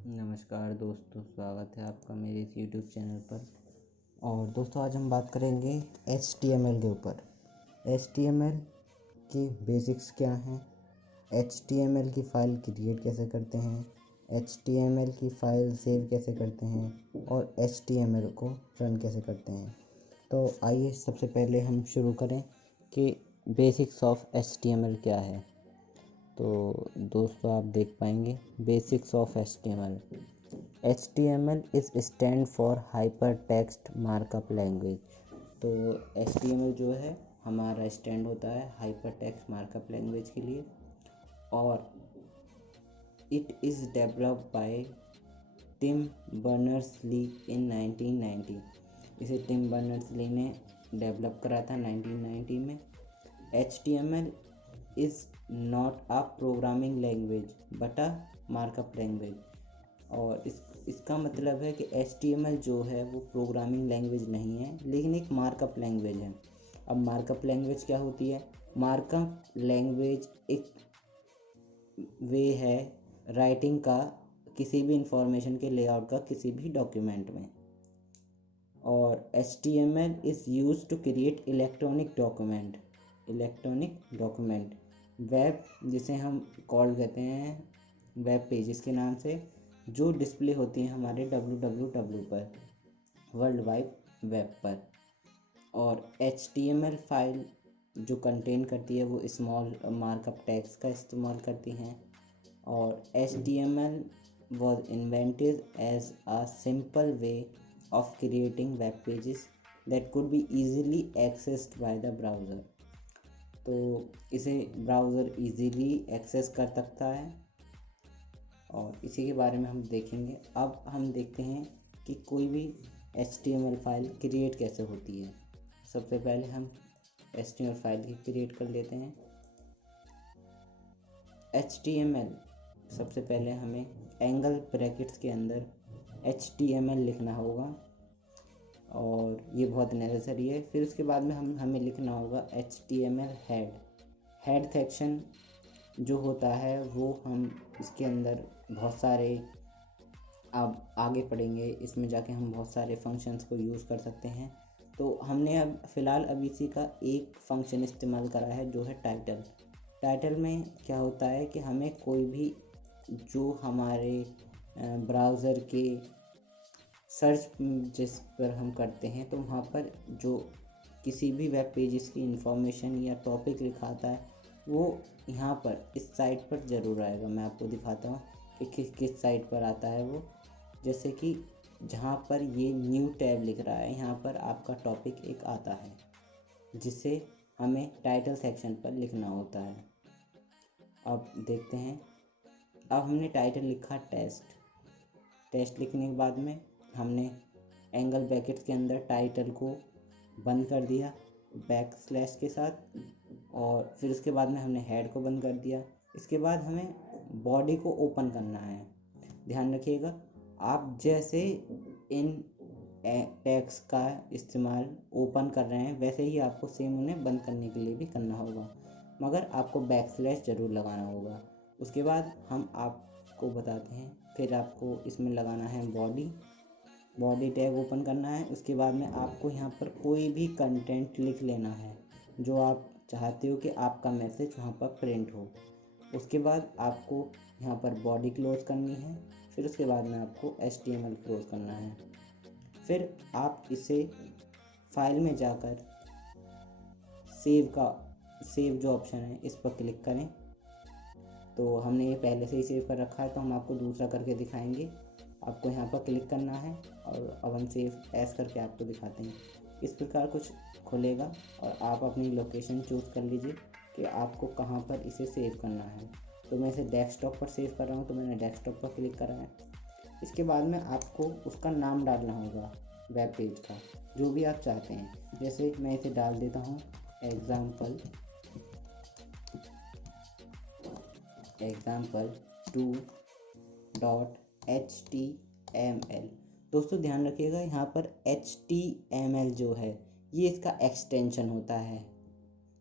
नमस्कार दोस्तों, स्वागत है आपका मेरे इस YouTube चैनल पर। और दोस्तों, आज हम बात करेंगे HTML के ऊपर। HTML की बेसिक्स क्या हैं, HTML की फ़ाइल क्रिएट कैसे करते हैं, HTML की फ़ाइल सेव कैसे करते हैं और HTML को रन कैसे करते हैं। तो आइए सबसे पहले हम शुरू करें कि बेसिक्स ऑफ HTML क्या है। तो दोस्तों, आप देख पाएंगे basics of HTML। HTML is stand for hyper text markup language. तो HTML जो है हमारा स्टैंड होता है हाइपर टेक्स्ट मार्कअप लैंग्वेज के लिए, और it is developed by Tim Berners Lee in 1990। इसे टिम बर्नर्स-ली ने डेवलप करा था 1990 में। HTML is not a programming language but a markup language. और इसका मतलब है कि HTML जो है वो प्रोग्रामिंग लैंग्वेज नहीं है, लेकिन एक मार्कअप लैंग्वेज है। अब मार्कअप लैंग्वेज क्या होती है? मार्कअप लैंग्वेज एक वे है राइटिंग का किसी भी इंफॉर्मेशन के लेआउट का किसी भी डॉक्यूमेंट में। और HTML is use to create electronic document web, जिसे हम कॉल कहते हैं वेब पेजेस के नाम से, जो डिस्प्ले होती हैं हमारे www पर, वर्ल्ड वाइड वेब पर। और HTML फाइल जो कंटेन करती है वो स्मॉल मार्कअप टैग्स का इस्तेमाल करती हैं। और HTML was invented as a simple way of creating web pages that could be easily accessed by the browser। तो इसे ब्राउज़र इजीली एक्सेस कर सकता है, और इसी के बारे में हम देखेंगे। अब हम देखते हैं कि कोई भी HTML फाइल क्रिएट कैसे होती है। सबसे पहले हम HTML फाइल की क्रिएट कर लेते हैं। HTML सबसे पहले हमें एंगल ब्रैकेट्स के अंदर HTML लिखना होगा, और ये बहुत नेसेसरी है। फिर उसके बाद में हमें लिखना होगा HTML हेड सेक्शन जो होता है वो हम इसके अंदर बहुत सारे, अब आगे पढ़ेंगे इसमें जाके हम बहुत सारे फंक्शंस को यूज़ कर सकते हैं। तो हमने अब फ़िलहाल इसी का एक फंक्शन इस्तेमाल करा है जो है टाइटल में क्या होता है कि हमें कोई भी जो हमारे ब्राउज़र के सर्च जिस पर हम करते हैं, तो वहाँ पर जो किसी भी वेब पेजेस की इंफॉर्मेशन या टॉपिक लिखाता है वो यहाँ पर इस साइट पर ज़रूर आएगा। मैं आपको दिखाता हूँ कि किस साइट पर आता है वो। जैसे कि जहाँ पर ये न्यू टैब लिख रहा है, यहाँ पर आपका टॉपिक एक आता है जिसे हमें टाइटल सेक्शन पर लिखना होता है। अब देखते हैं, अब हमने टाइटल लिखा टेस्ट लिखने के बाद में हमने एंगल ब्रैकेट्स के अंदर टाइटल को बंद कर दिया बैकस्लैश के साथ, और फिर उसके बाद में हमने हेड को बंद कर दिया। इसके बाद हमें बॉडी को ओपन करना है। ध्यान रखिएगा, आप जैसे इन टैग्स का इस्तेमाल ओपन कर रहे हैं वैसे ही आपको सेम उन्हें बंद करने के लिए भी करना होगा, मगर आपको बैकस्लैश ज़रूर लगाना होगा। उसके बाद हम आपको बताते हैं, फिर आपको इसमें लगाना है बॉडी टैग ओपन करना है। उसके बाद में आपको यहाँ पर कोई भी कंटेंट लिख लेना है जो आप चाहते हो कि आपका मैसेज वहाँ पर प्रिंट हो। उसके बाद आपको यहाँ पर बॉडी क्लोज करनी है, फिर उसके बाद में आपको HTML क्लोज करना है। फिर आप इसे फाइल में जाकर सेव जो ऑप्शन है इस पर क्लिक करें। तो हमने ये पहले से ही सेव कर रखा है, तो हम आपको दूसरा करके दिखाएंगे। आपको यहाँ पर क्लिक करना है और अब हम सेव एज करके आपको दिखाते हैं। इस प्रकार कुछ खुलेगा और आप अपनी लोकेशन चूज़ कर लीजिए कि आपको कहाँ पर इसे सेव करना है। तो मैं इसे डेस्कटॉप पर सेव कर रहा हूँ, तो मैंने डेस्कटॉप पर क्लिक करा है। इसके बाद में आपको उसका नाम डालना होगा वेब पेज का, जो भी आप चाहते हैं। जैसे मैं इसे डाल देता हूँ example2.html। दोस्तों ध्यान रखिएगा, यहाँ पर HTML जो है ये इसका एक्सटेंशन होता है,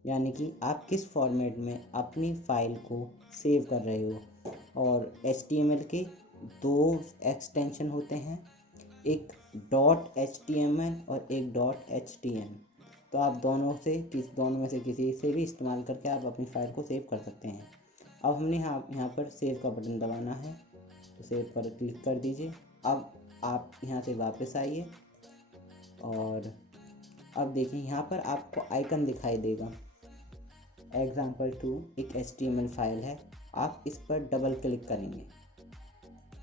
यानी कि आप किस फॉर्मेट में अपनी फ़ाइल को सेव कर रहे हो। और HTML के दो एक्सटेंशन होते हैं, एक .html और एक .htm। तो आप दोनों में से किसी से भी इस्तेमाल करके आप अपनी फ़ाइल को सेव कर सकते हैं। अब हमने यहाँ पर सेव का बटन दबाना है, तो सेव पर क्लिक कर दीजिए। अब आप यहाँ से वापस आइए और अब देखिए यहाँ पर आपको आइकन दिखाई देगा। example2 एक HTML फाइल है, आप इस पर डबल क्लिक करेंगे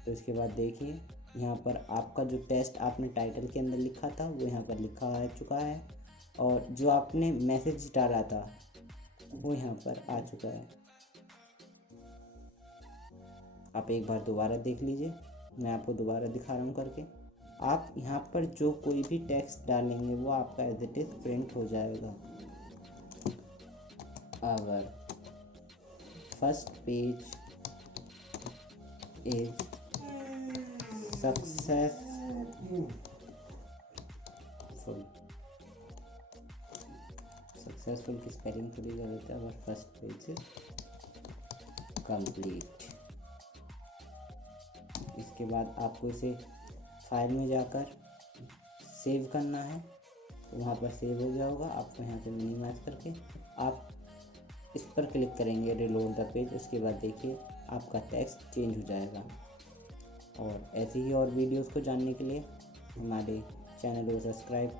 तो इसके बाद देखिए यहाँ पर आपका जो टेस्ट आपने टाइटल के अंदर लिखा था वो यहाँ पर लिखा आ चुका है, और जो आपने मैसेज डाला था वो यहाँ पर आ चुका है। आप एक बार दोबारा देख लीजिए, मैं आपको दोबारा दिखा रहा हूँ करके। आप यहाँ पर जो कोई भी टेक्स्ट डालेंगे वो आपका एज इट इज प्रिंट हो जाएगा। Our first page is successful की स्पेलिंग थोड़ी गलत है। Our first page is complete। इसके बाद आपको इसे फाइल में जाकर सेव करना है, तो वहाँ पर सेव हो गया होगा। आपको यहाँ से मिनिमाइज करके आप इस पर क्लिक करेंगे, रिलोड द पेज। उसके बाद देखिए आपका टेक्स्ट चेंज हो जाएगा। और ऐसे ही और वीडियोस को जानने के लिए हमारे चैनल को सब्सक्राइब करें।